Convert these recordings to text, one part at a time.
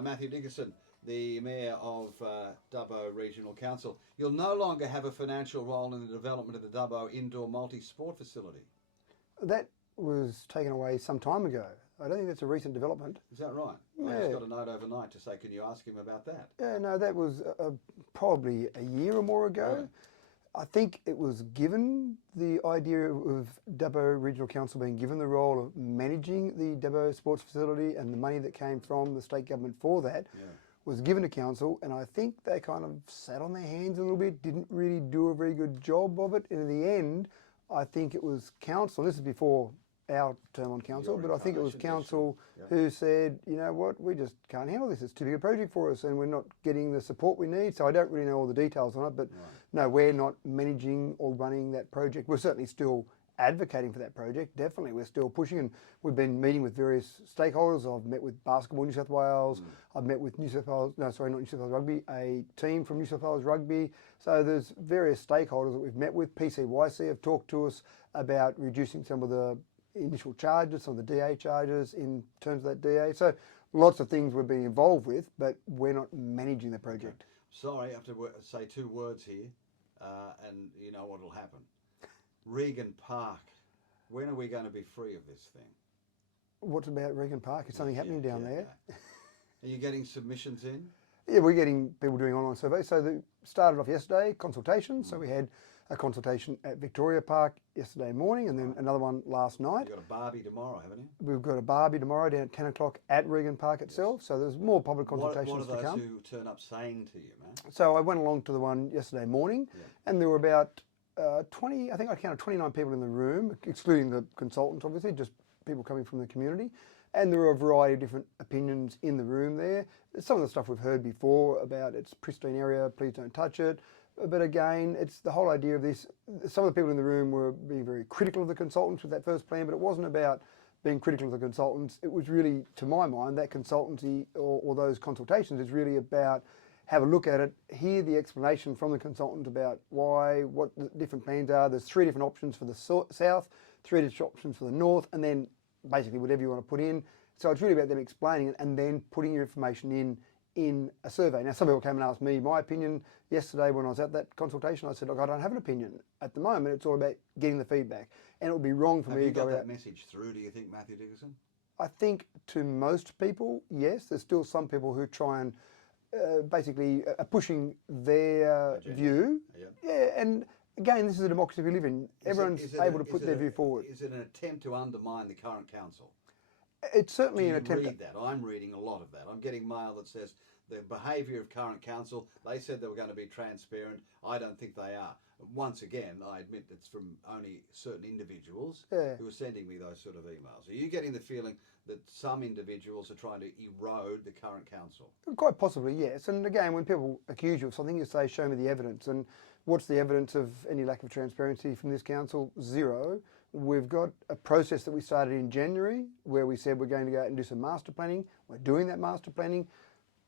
Matthew Dickerson, the Mayor of Dubbo Regional Council. You'll no longer have a financial role in the development of the Dubbo indoor multi-sport facility. That was taken away some time ago. I don't think that's a recent development. Is that right? Yeah. I just got a note overnight to say, can you ask him about that? Yeah, no, that was probably a year or more ago. Really? I think it was given the idea of Dubbo Regional Council being given the role of managing the Dubbo sports facility, and the money that came from the state government for that was given to council, and I think they kind of sat on their hands a little bit, didn't really do a very good job of it, and in the end I think it was council, this is before our term on council, but I think it was council who said, you know what, we just can't handle this, it's too big a project for us and we're not getting the support we need. So I don't really know all the details on it, but no, we're not managing or running that project. We're certainly still advocating for that project, definitely. We're still pushing, and we've been meeting with various stakeholders. I've met with Basketball New South Wales, I've met with New South Wales, no sorry, not New South Wales Rugby, a team from New South Wales Rugby. So there's various stakeholders that we've met with. PCYC have talked to us about reducing some of the initial charges, some of the DA charges in terms of that DA. So lots of things we're being involved with, but we're not managing the project. Sorry, I have to say two words here, and you know what will happen. Regan Park, when are we going to be free of this thing? What's about Regan Park? Is something happening down there? Are you getting submissions in? Yeah, we're getting people doing online surveys. So they started off yesterday, consultations. So we had a consultation at Victoria Park yesterday morning, and then another one last night. You've got a Barbie tomorrow, haven't you? We've got a Barbie tomorrow down at 10 o'clock at Regan Park itself. So there's more public consultations to come. What are those who turn up saying to you, man? So I went along to the one yesterday morning, and there were about 20, I think I counted 29 people in the room, excluding the consultants, obviously, just people coming from the community. And there were a variety of different opinions in the room there. Some of the stuff we've heard before about it's pristine area, please don't touch it. But again, it's the whole idea of this. Some of the people in the room were being very critical of the consultants with that first plan, but it wasn't about being critical of the consultants. It was really, to my mind, that consultancy or those consultations is really about have a look at it, hear the explanation from the consultant about why, what the different plans are. There's 3 different options for the south, 3 different options for the north, and then basically whatever you want to put in. So it's really about them explaining it and then putting your information in a survey. Now, some people came and asked me my opinion yesterday when I was at that consultation. I said, look, I don't have an opinion. At the moment, it's all about getting the feedback. And it would be wrong for me to go out. Have you got that message through, do you think, Matthew Dickerson? I think to most people, yes. There's still some people who try and basically pushing their view. Yeah, and again, this is a democracy we live in. Everyone's able to put their view forward. Is it an attempt to undermine the current council? It's certainly an attempt. Read that. I'm reading a lot of that. I'm getting mail that says the behaviour of current council, they said they were going to be transparent. I don't think they are. Once again, I admit it's from only certain individuals who are sending me those sort of emails. Are you getting the feeling that some individuals are trying to erode the current council? Quite possibly, yes. And again, when people accuse you of something, you say, show me the evidence. And what's the evidence of any lack of transparency from this council? Zero. We've got a process that we started in January where we said we're going to go out and do some master planning. We're doing that master planning.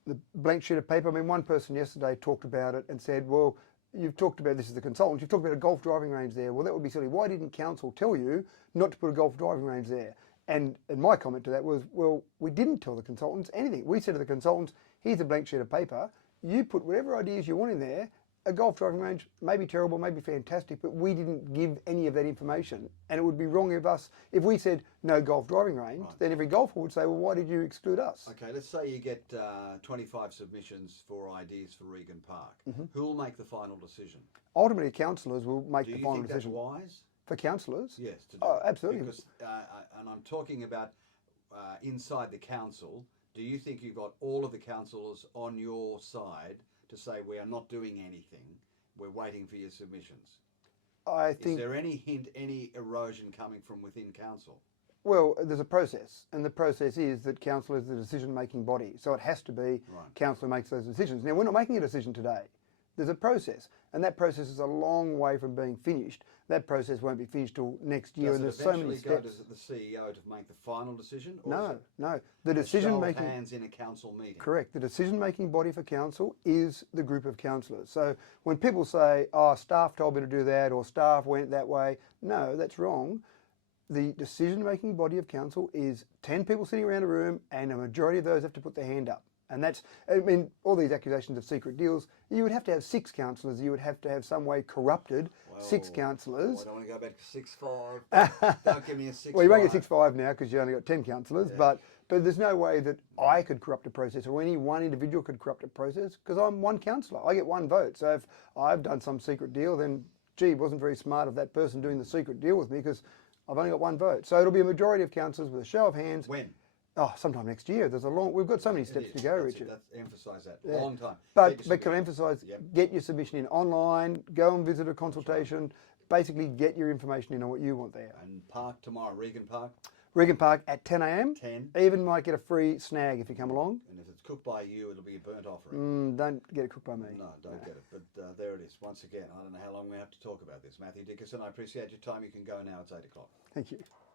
The blank sheet of paper, I mean, one person yesterday talked about it and said, well, you've talked about, this is the consultant, you've talked about a golf driving range there. Well, that would be silly. Why didn't council tell you not to put a golf driving range there? And my comment to that was, well, we didn't tell the consultants anything. We said to the consultants, here's a blank sheet of paper. You put whatever ideas you want in there. A golf driving range may be terrible, may be fantastic, but we didn't give any of that information. And it would be wrong if we said no golf driving range, then every golfer would say, well, why did you exclude us? Okay, let's say you get 25 submissions for ideas for Regan Park. Who will make the final decision? Ultimately, councillors will make the final decision. Do you think that's wise? For councillors? Yes. To do oh, absolutely. Because, and I'm talking about inside the council, do you think you've got all of the councillors on your side to say we are not doing anything, we're waiting for your submissions? I think. Is there any hint, any erosion coming from within council? Well, there's a process, and the process is that council is the decision-making body, so it has to be council who makes those decisions. Now, we're not making a decision today. There's a process, and that process is a long way from being finished. That process won't be finished till next year, and there's so many steps. Does it eventually go to the CEO to make the final decision? Or no. The decision-making hands in a council meeting. Correct. The decision-making body for council is the group of councillors. So when people say, "Oh, staff told me to do that," or "Staff went that way," no, that's wrong. The decision-making body of council is 10 people sitting around a room, and a majority of those have to put their hand up. And that's, I mean, all these accusations of secret deals, you would have to have 6 councillors, you would have to have some way corrupted 6 councillors. I don't want to go back to 6-5. Don't give me a 6-5. Well, you won't get 6-5 now because you only got 10 councillors, but there's no way that I could corrupt a process or any one individual could corrupt a process because I'm one councillor. I get 1 vote. So if I've done some secret deal, then, gee, it wasn't very smart of that person doing the secret deal with me because I've only got 1 vote. So it'll be a majority of councillors with a show of hands. When? Oh, sometime next year. We've got so many steps to go, Richard. Emphasise that. Long time. But can I emphasise, get your submission in online, go and visit a consultation, basically get your information in on what you want there. And park tomorrow, Regan Park? Regan Park at 10 a.m. 10. Even might get a free snag if you come along. And if it's cooked by you, it'll be a burnt offering. Don't get it cooked by me. No, don't get it. But there it is. Once again, I don't know how long we have to talk about this. Matthew Dickerson, I appreciate your time. You can go now. It's 8 o'clock. Thank you.